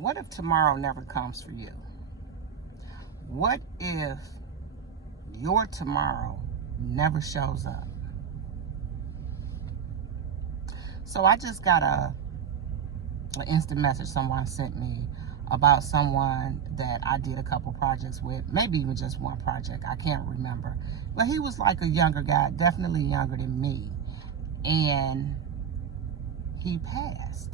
What if tomorrow never comes for you? What if your tomorrow never shows up? So I just got an instant message someone sent me about someone that I did a couple projects with, maybe even just one project, I can't remember. But he was like a younger guy, definitely younger than me. And he passed.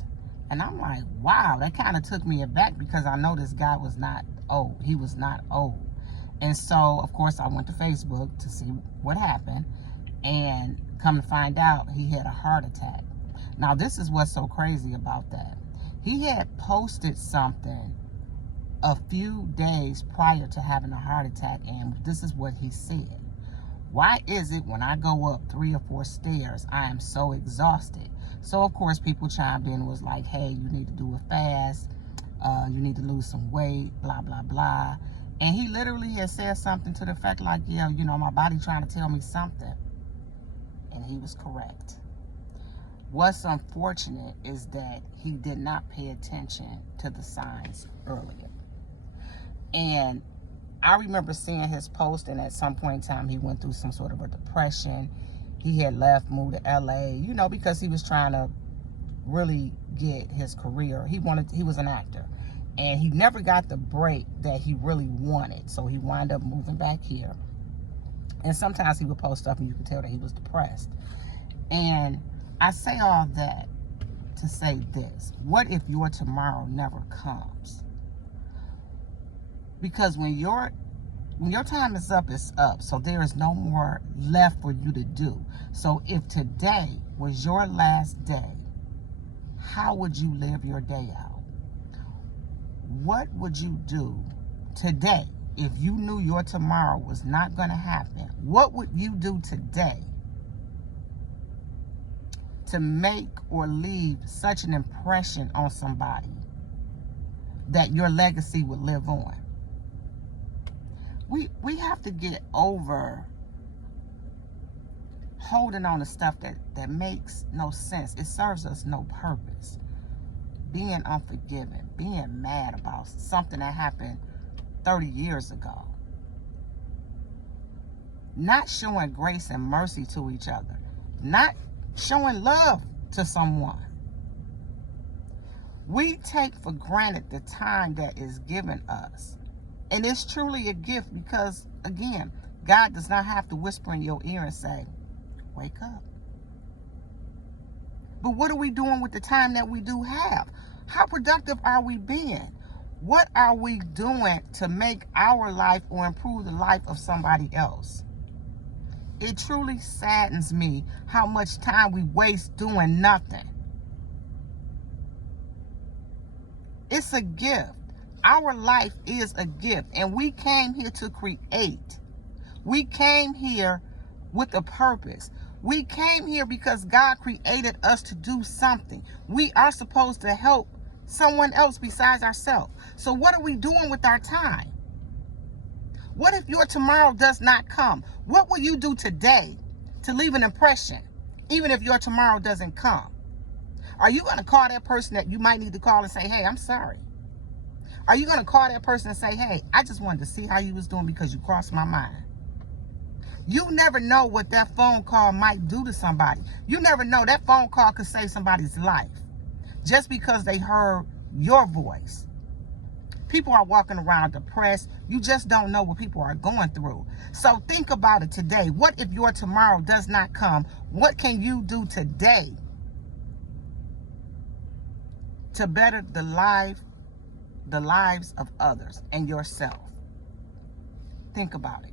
And I'm like, wow, that kind of took me aback because I know this guy was not old. He was not old. And so, of course, I went to Facebook to see what happened. And come to find out, he had a heart attack. Now, this is what's so crazy about that. He had posted something a few days prior to having a heart attack, and this is what he said. Why is it when I go up 3 or 4 stairs, I am so exhausted? So, of course, people chimed in and was like, hey, you need to do a fast. You need to lose some weight, blah, blah, blah. And he literally had said something to the effect like, yeah, you know, my body trying to tell me something. And he was correct. What's unfortunate is that he did not pay attention to the signs earlier. And I remember seeing his post, and at some point in time, he went through some sort of a depression. He had left, moved to LA, you know, because he was trying to really get his career. He was an actor, and he never got the break that he really wanted. So he wound up moving back here. And sometimes he would post stuff and you could tell that he was depressed. And I say all that to say this. What if your tomorrow never comes? Because when your time is up, it's up. So there is no more left for you to do. So if today was your last day, how would you live your day out? What would you do today if you knew your tomorrow was not going to happen? What would you do today to make or leave such an impression on somebody that your legacy would live on? We have to get over holding on to stuff that makes no sense. It serves us no purpose. Being unforgiving, being mad about something that happened 30 years ago. Not showing grace and mercy to each other. Not showing love to someone. We take for granted the time that is given us. And it's truly a gift because, again, God does not have to whisper in your ear and say, wake up. But what are we doing with the time that we do have? How productive are we being? What are we doing to make our life or improve the life of somebody else? It truly saddens me how much time we waste doing nothing. It's a gift. Our life is a gift, and we came here to create. We came here with a purpose. We came here because God created us to do something. We are supposed to help someone else besides ourselves. So what are we doing with our time? What if your tomorrow does not come? What will you do today to leave an impression, even if your tomorrow doesn't come? Are you going to call that person that you might need to call and say, hey, I'm sorry? Are you going to call that person and say, hey, I just wanted to see how you was doing because you crossed my mind? You never know what that phone call might do to somebody. You never know. That phone call could save somebody's life just because they heard your voice. People are walking around depressed. You just don't know what people are going through. So think about it today. What if your tomorrow does not come? What can you do today to better the lives of others and yourself? Think about it.